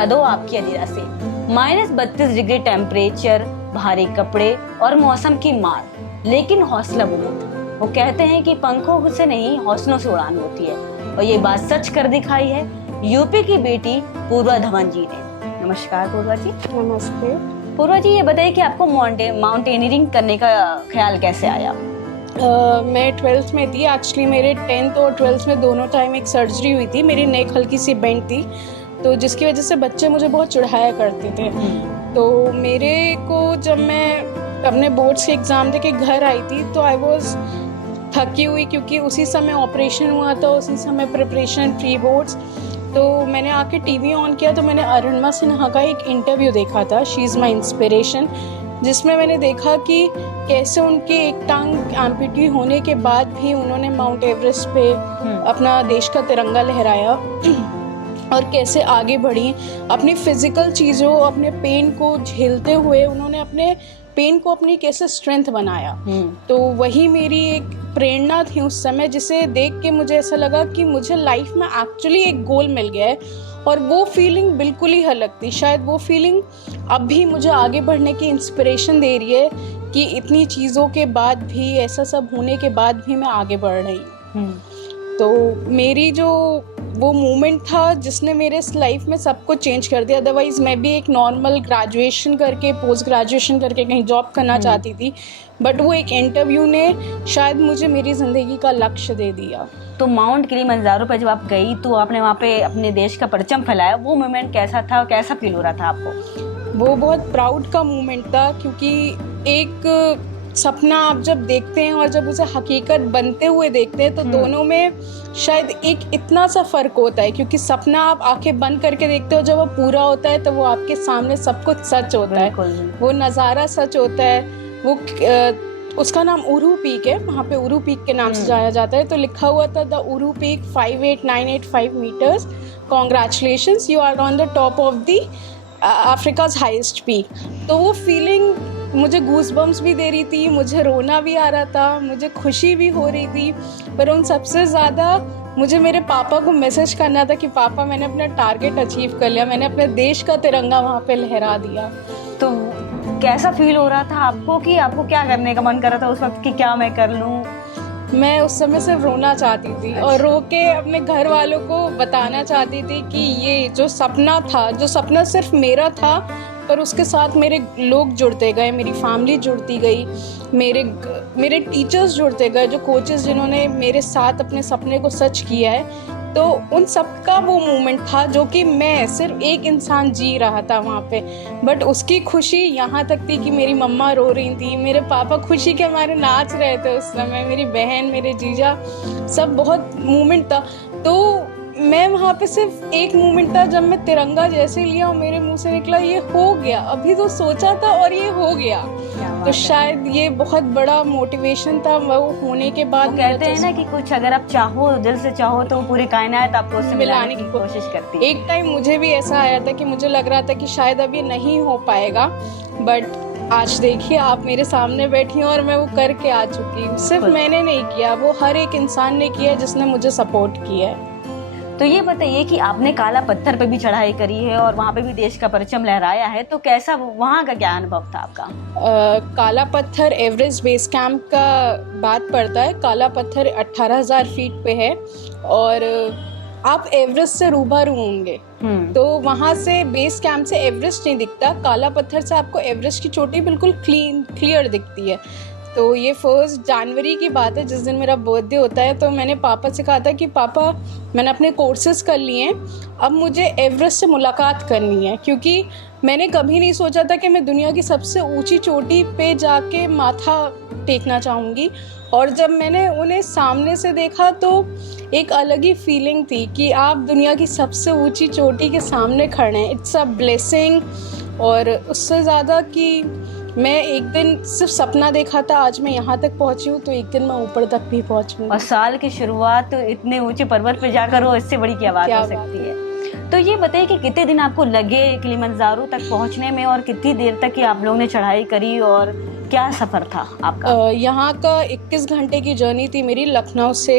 यादों आपकी अलीरा से। -32 डिग्री टेम्परेचर, भारी कपड़े और मौसम की मार, लेकिन हौसला बुलंद। वो कहते हैं कि पंखों से नहीं हौसलों से उड़ान होती है, और ये बात सच कर दिखाई है यूपी की बेटी पूर्वा धवन जी ने। नमस्कार पूर्वा जी। नमस्ते। पूर्वा जी, ये बताइए कि आपको माउंटेनियरिंग करने का ख्याल कैसे आया? मैं 12th में थी। एक्चुअली मेरे 10th और 12th में दोनों टाइम एक सर्जरी हुई थी। मेरी नेक हल्की सी बेंड थी, तो जिसकी वजह से बच्चे मुझे बहुत चिढ़ाया करते थे। तो मेरे को जब मैं अपने बोर्ड्स के एग्ज़ाम दे के घर आई थी तो आई वॉज थकी हुई, क्योंकि उसी समय ऑपरेशन हुआ था, उसी समय प्रिपरेशन प्री बोर्ड्स। तो मैंने आके टीवी ऑन किया तो मैंने अरुणिमा सिन्हा का एक इंटरव्यू देखा था, शी इज़ माई इंस्पिरेशन, जिसमें मैंने देखा कि कैसे उनके एक टांग एम्पूटी होने के बाद भी उन्होंने माउंट एवरेस्ट पे अपना देश का तिरंगा लहराया और कैसे आगे बढ़ी अपनी फिजिकल चीज़ों, अपने पेन को झेलते हुए उन्होंने अपने पेन को अपनी कैसे स्ट्रेंथ बनाया। तो वही मेरी एक प्रेरणा थी उस समय, जिसे देख के मुझे ऐसा लगा कि मुझे लाइफ में एक्चुअली एक गोल मिल गया है, और वो फीलिंग बिल्कुल ही अलग थी। शायद वो फीलिंग अब भी मुझे आगे बढ़ने की इंस्पिरेशन दे रही है कि इतनी चीज़ों के बाद भी, ऐसा सब होने के बाद भी मैं आगे बढ़ रही हूँ। तो मेरी जो वो मोमेंट था जिसने मेरे इस लाइफ में सब कुछ चेंज कर दिया। अदरवाइज़ मैं भी एक नॉर्मल ग्रेजुएशन करके, पोस्ट ग्रेजुएशन करके कहीं जॉब करना चाहती थी, बट वो एक इंटरव्यू ने शायद मुझे मेरी ज़िंदगी का लक्ष्य दे दिया। तो माउंट किलिमंजारो पर जब आप गई तो आपने वहाँ पे अपने देश का परचम फैलाया, वो मोमेंट कैसा था, कैसा फील हो रहा था आपको? वो बहुत प्राउड का मोमेंट था, क्योंकि एक सपना आप जब देखते हैं और जब उसे हकीकत बनते हुए देखते हैं तो दोनों में शायद एक इतना सा फ़र्क होता है, क्योंकि सपना आप आंखें बंद करके देखते हो, जब वो पूरा होता है तो वो आपके सामने सब कुछ सच होता है, वो नज़ारा सच होता है। वो उसका नाम उरू पीक है, वहाँ पे उरू पीक के नाम से जाया जाता है। तो लिखा हुआ था the Uhuru peak 58985 metres, congratulations, you are on the top of the Africa's highest peak. तो वो फीलिंग मुझे गूज़बम्स भी दे रही थी, मुझे रोना भी आ रहा था, मुझे खुशी भी हो रही थी, पर उन सबसे ज़्यादा मुझे मेरे पापा को मैसेज करना था कि पापा, मैंने अपना टारगेट अचीव कर लिया, मैंने अपने देश का तिरंगा वहाँ पे लहरा दिया। तो कैसा फील हो रहा था आपको, कि आपको क्या करने का मन कर रहा था उस वक्त, कि क्या मैं कर लूँ? मैं उस समय सिर्फ रोना चाहती थी और रो के अपने घर वालों को बताना चाहती थी कि ये जो सपना था, जो सपना सिर्फ मेरा था, पर उसके साथ मेरे लोग जुड़ते गए, मेरी फैमिली जुड़ती गई, मेरे टीचर्स जुड़ते गए, जो कोचेस जिन्होंने मेरे साथ अपने सपने को सच किया है। तो उन सब का वो मोमेंट था जो कि मैं सिर्फ एक इंसान जी रहा था वहाँ पे, बट उसकी खुशी यहाँ तक थी कि मेरी मम्मा रो रही थी, मेरे पापा खुशी के हमारे नाच रहे थे उस समय, मेरी बहन, मेरे जीजा, सब बहुत मोमेंट था। तो मैं वहाँ पे सिर्फ एक मोमेंट था जब मैं तिरंगा जैसे लिया और मेरे मुंह से निकला ये हो गया, अभी तो सोचा था और ये हो गया। तो शायद ये बहुत बड़ा मोटिवेशन था वो होने के बाद। कहते हैं ना कि कुछ अगर आप चाहो, दिल से चाहो, तो पूरी कायनात आपको उससे मिलाने की कोशिश करती है। एक टाइम मुझे भी ऐसा आया था कि मुझे लग रहा था कि शायद अब ये नहीं हो पाएगा, बट आज देखिए आप मेरे सामने बैठी हैं और मैं वो करके आ चुकी हूँ। सिर्फ मैंने नहीं किया, वो हर एक इंसान ने किया जिसने मुझे सपोर्ट किया है। तो ये बताइए कि आपने काला पत्थर पे भी चढ़ाई करी है और वहाँ पे भी देश का परचम लहराया है, तो कैसा वहाँ का क्या अनुभव था आपका? काला पत्थर एवरेस्ट बेस कैंप का बात पड़ता है। काला पत्थर 18,000 फीट पे है और आप एवरेस्ट से रूबरू होंगे। तो वहाँ से बेस कैंप से एवरेस्ट नहीं दिखता, काला पत्थर से आपको एवरेस्ट की चोटी बिल्कुल क्लियर दिखती है। तो ये 1 जनवरी की बात है, जिस दिन मेरा बर्थडे होता है। तो मैंने पापा से कहा था कि पापा, मैंने अपने कोर्सेज कर लिए हैं, अब मुझे एवरेस्ट से मुलाकात करनी है, क्योंकि मैंने कभी नहीं सोचा था कि मैं दुनिया की सबसे ऊंची चोटी पे जाके माथा टेकना चाहूँगी। और जब मैंने उन्हें सामने से देखा तो एक अलग ही फीलिंग थी कि आप दुनिया की सबसे ऊंची चोटी के सामने खड़े हैं। It's a blessing. और उससे ज़्यादा कि मैं एक दिन सिर्फ सपना देखा था, आज मैं यहाँ तक पहुँची हूँ, तो एक दिन मैं ऊपर तक भी पहुँचूँगी। और साल की शुरुआत इतने ऊंचे पर्वत पे जाकर हो, इससे बड़ी क्या बात हो सकती है। तो ये बताइए कि कितने दिन आपको लगे किलिमंजारो तक पहुँचने में, और कितनी देर तक की आप लोगों ने चढ़ाई करी, और क्या सफ़र था आपका? यहाँ का 21 घंटे की जर्नी थी मेरी, लखनऊ से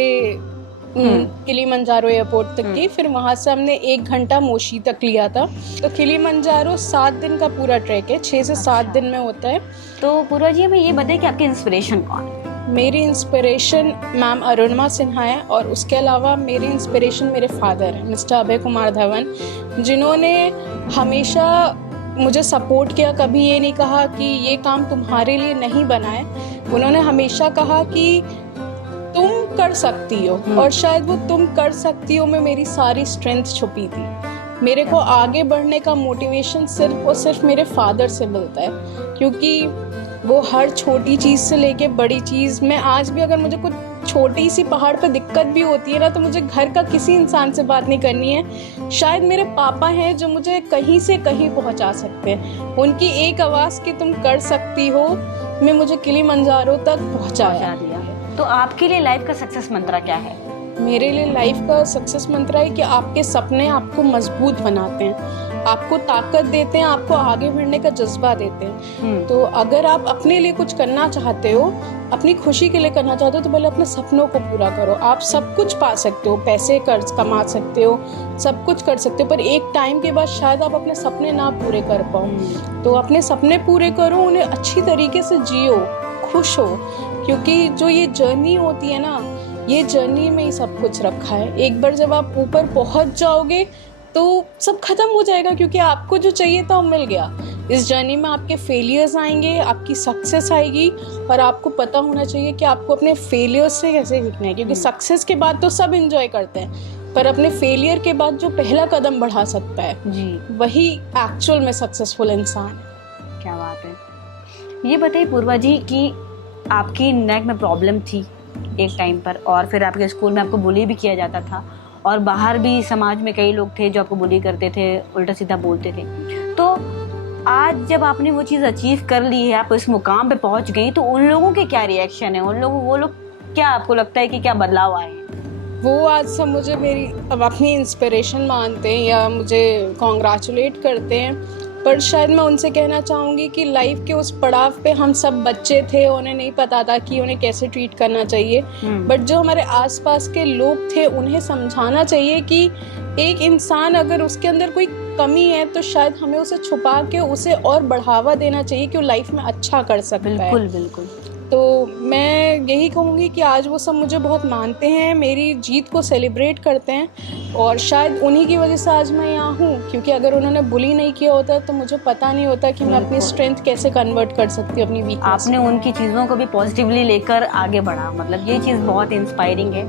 किलीमंजारो एयरपोर्ट तक की। फिर वहाँ से हमने 1 घंटा मोशी तक लिया था। तो किलीमंजारो 7 दिन का पूरा ट्रैक है, 6 से 7 दिन में होता है। तो पूर्वा जी हमें ये बताइए कि आपकी इंस्पिरेशन कौन है? मेरी इंस्पिरेशन मैम अरुणिमा सिन्हा है, और उसके अलावा मेरी इंस्पिरेशन मेरे फादर हैं, मिस्टर अभय कुमार धवन, जिन्होंने हमेशा मुझे सपोर्ट किया। कभी ये नहीं कहा कि ये काम तुम्हारे लिए नहीं बना है। उन्होंने हमेशा कहा कि तुम कर सकती हो, और शायद वो तुम कर सकती हो में मेरी सारी स्ट्रेंथ छुपी थी। मेरे को आगे बढ़ने का मोटिवेशन सिर्फ और सिर्फ मेरे फादर से मिलता है, क्योंकि वो हर छोटी चीज़ से लेके बड़ी चीज़ में, आज भी अगर मुझे कुछ छोटी सी पहाड़ पर दिक्कत भी होती है ना, तो मुझे घर का किसी इंसान से बात नहीं करनी है। शायद मेरे पापा हैं जो मुझे कहीं से कहीं पहुंचा सकते हैं। उनकी एक आवाज़ कि तुम कर सकती हो में मुझे किलीमंजारो तक पहुंचाया दिया। तो आपके लिए लाइफ का सक्सेस मंत्रा क्या है? मेरे लिए लाइफ का सक्सेस मंत्र है कि आपके सपने आपको मजबूत बनाते हैं, आपको ताकत देते हैं, आपको आगे बढ़ने का जज्बा देते हैं। तो अगर आप अपने लिए कुछ करना चाहते हो, अपनी खुशी के लिए करना चाहते हो, तो पहले अपने सपनों को पूरा करो। आप सब कुछ पा सकते हो, पैसे कर्ज कमा सकते हो, सब कुछ कर सकते हो, पर एक टाइम के बाद शायद आप अपने सपने ना पूरे कर पाओ। तो अपने सपने पूरे करो, उन्हें अच्छी तरीके से जियो, खुश हो, क्योंकि जो ये जर्नी होती है ना, ये जर्नी में ही सब कुछ रखा है। एक बार जब आप ऊपर पहुंच जाओगे तो सब खत्म हो जाएगा, क्योंकि आपको जो चाहिए था वो मिल गया। इस जर्नी में आपके फेलियर्स आएंगे, आपकी सक्सेस आएगी, और आपको पता होना चाहिए कि आपको अपने फेलियर्स से कैसे सीखना है, क्योंकि सक्सेस के बाद तो सब एंजॉय करते हैं, पर अपने फेलियर के बाद जो पहला कदम बढ़ा सकता है जी, वही एक्चुअल में सक्सेसफुल इंसान है। क्या बात है। ये बताइए पूर्वा जी कि आपकी नेक में प्रॉब्लम थी एक टाइम पर, और फिर आपके स्कूल में आपको बुली भी किया जाता था, और बाहर भी समाज में कई लोग थे जो आपको बुली करते थे, उल्टा सीधा बोलते थे। तो आज जब आपने वो चीज़ अचीव कर ली है, आप इस मुकाम पे पहुंच गई, तो उन लोगों के क्या रिएक्शन है? वो लोग क्या, आपको लगता है कि क्या बदलाव आए? वो आज सब मुझे मेरी अब अपनी इंस्पिरेशन मानते हैं या मुझे कॉन्ग्रेचुलेट करते हैं, पर शायद मैं उनसे कहना चाहूँगी कि लाइफ के उस पड़ाव पे हम सब बच्चे थे, उन्हें नहीं पता था कि उन्हें कैसे ट्रीट करना चाहिए। बट जो हमारे आसपास के लोग थे, उन्हें समझाना चाहिए कि एक इंसान अगर उसके अंदर कोई कमी है तो शायद हमें उसे छुपा के उसे और बढ़ावा देना चाहिए कि वो लाइफ में अच्छा कर सकता है। बिल्कुल बिल्कुल। तो मैं यही कहूँगी कि आज वो सब मुझे बहुत मानते हैं, मेरी जीत को सेलिब्रेट करते हैं, और शायद उन्हीं की वजह से आज मैं यहाँ हूँ, क्योंकि अगर उन्होंने बुली नहीं किया होता तो मुझे पता नहीं होता कि मैं अपनी स्ट्रेंथ कैसे कन्वर्ट कर सकती हूँ अपनी वीकनेस। आपने उनकी चीज़ों को भी पॉजिटिवली लेकर आगे बढ़ा, मतलब ये चीज़ बहुत इंस्पायरिंग है।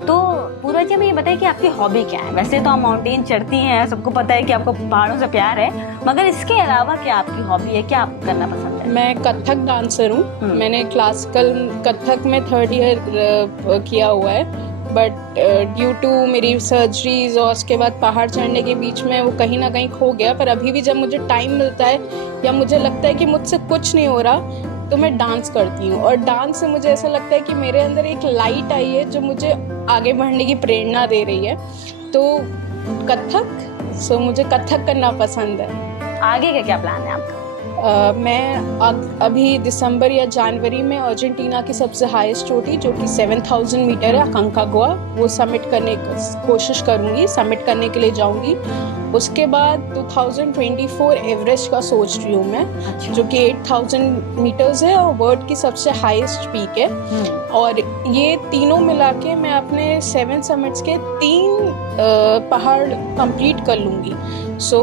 तो पूर्वा जी हमें ये बताइए कि आपकी हॉबी क्या है? वैसे तो आप माउंटेन चढ़ती हैं, सबको पता है कि आपको पहाड़ों से प्यार है, मगर इसके अलावा क्या आपकी हॉबी है, क्या आपको करना पसंद है? मैं कथक डांसर हूँ। मैंने क्लासिकल कथक में 3rd ईयर किया हुआ है, बट ड्यू टू मेरी सर्जरीज और उसके बाद पहाड़ चढ़ने के बीच में वो कहीं ना कहीं खो गया। पर अभी भी जब मुझे टाइम मिलता है या मुझे लगता है कि मुझसे कुछ नहीं हो रहा, तो मैं डांस करती हूँ, और डांस से मुझे ऐसा लगता है कि मेरे अंदर एक लाइट आई है जो मुझे आगे बढ़ने की प्रेरणा दे रही है। तो कथक, मुझे कथक करना पसंद है। आगे का क्या प्लान है आपका? मैं अभी दिसंबर या जनवरी में अर्जेंटीना की सबसे हाईएस्ट चोटी जो कि 7000 मीटर है, अकंकागुआ, वो समिट करने की कोशिश करूँगी, समिट करने के लिए जाऊँगी। उसके बाद 2024 एवरेस्ट का सोच रही हूँ मैं, जो कि 8000 मीटर्स है और वर्ल्ड की सबसे हाईएस्ट पीक है। और ये तीनों मिला के मैं अपने 7 समिट्स के 3 पहाड़ कंप्लीट कर लूँगी।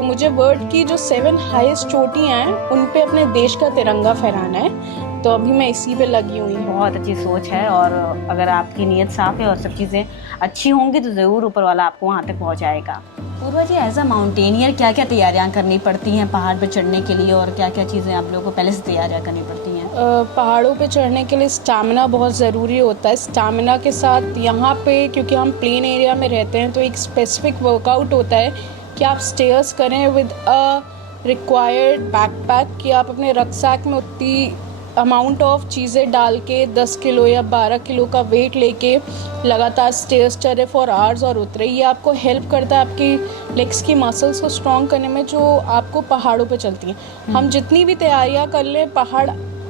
मुझे वर्ल्ड की जो 7 हाईएस्ट चोटियाँ हैं उन पे अपने देश का तिरंगा फहराना है, तो अभी मैं इसी पे लगी हुई हूँ। बहुत अच्छी सोच है, और अगर आपकी नीयत साफ है और सब चीज़ें अच्छी होंगी तो ज़रूर ऊपर वाला आपको वहाँ तक पहुँचाएगा। पूर्वा जी, एज अ माउंटेनियर क्या क्या तैयारियाँ करनी पड़ती हैं पहाड़ पर चढ़ने के लिए, और क्या क्या चीज़ें आप लोगों को पहले से तैयारियाँ करनी पड़ती हैं? पहाड़ों पे चढ़ने के लिए स्टैमिना बहुत ज़रूरी होता है। स्टैमिना के साथ यहाँ पे क्योंकि हम प्लेन एरिया में रहते हैं, तो एक स्पेसिफिक वर्कआउट होता है कि आप स्टेयर्स करें विद अ रिक्वायर्ड बैकपैक, कि आप अपने रक्सैक में उतनी अमाउंट ऑफ चीज़ें डाल के 10 किलो या 12 किलो का वेट लेके लगातार स्टेयर्स चढ़े फॉर आवर्स और उतरे। ये आपको हेल्प करता है आपकी लेग्स की मसल्स को स्ट्रॉन्ग करने में, जो आपको पहाड़ों पे चलती हैं। हम जितनी भी तैयारियां कर लें,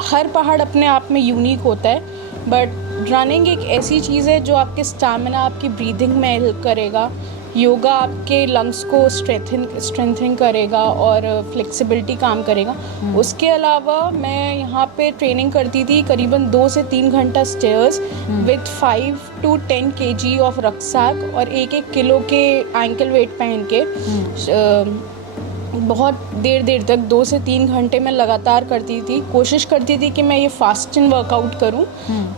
हर पहाड़ अपने आप में यूनिक होता है, बट रनिंग एक ऐसी चीज़ है जो आपके स्टैमिना, आपकी ब्रीदिंग में हेल्प करेगा। योगा आपके लंग्स को स्ट्रेंथन करेगा और फ्लेक्सिबिलिटी काम करेगा। उसके अलावा मैं यहाँ पे ट्रेनिंग करती थी करीबन 2 से 3 घंटा stairs with 5 to 10 kg of rucksack और 1-1 किलो के एंकल वेट पहन के बहुत देर तक 2 से 3 घंटे में लगातार करती थी। कोशिश करती थी कि मैं ये फास्टिंग वर्कआउट करूं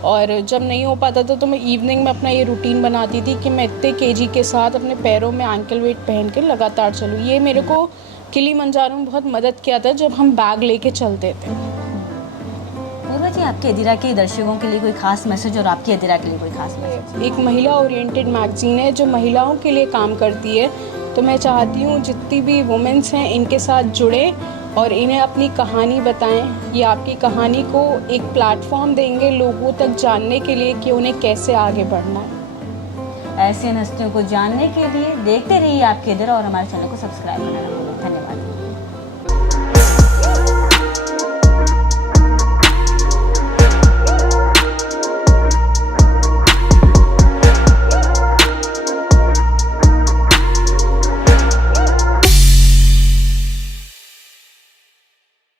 और जब नहीं हो पाता था तो मैं इवनिंग में अपना ये रूटीन बनाती थी कि मैं इतने केजी के साथ अपने पैरों में एंकल वेट पहन के लगातार चलूँ। ये मेरे को किलिमंजारो में बहुत मदद किया था जब हम बैग लेके चलते थे। पूर्वा जी, आपके अधीरा के दर्शकों के लिए कोई खास मैसेज और आपकी अधीरा के लिए कोई खास मैसेज? एक महिला ओरिएंटेड मैगजीन है जो महिलाओं के लिए काम करती है, तो मैं चाहती हूँ जितनी भी वुमेन्स हैं इनके साथ जुड़ें और इन्हें अपनी कहानी बताएं। ये आपकी कहानी को एक प्लेटफॉर्म देंगे लोगों तक जानने के लिए कि उन्हें कैसे आगे बढ़ना है। ऐसे हस्तियों को जानने के लिए देखते रहिए आपके अधीरा और हमारे चैनल को सब्सक्राइब करना ना भूलें। धन्यवाद।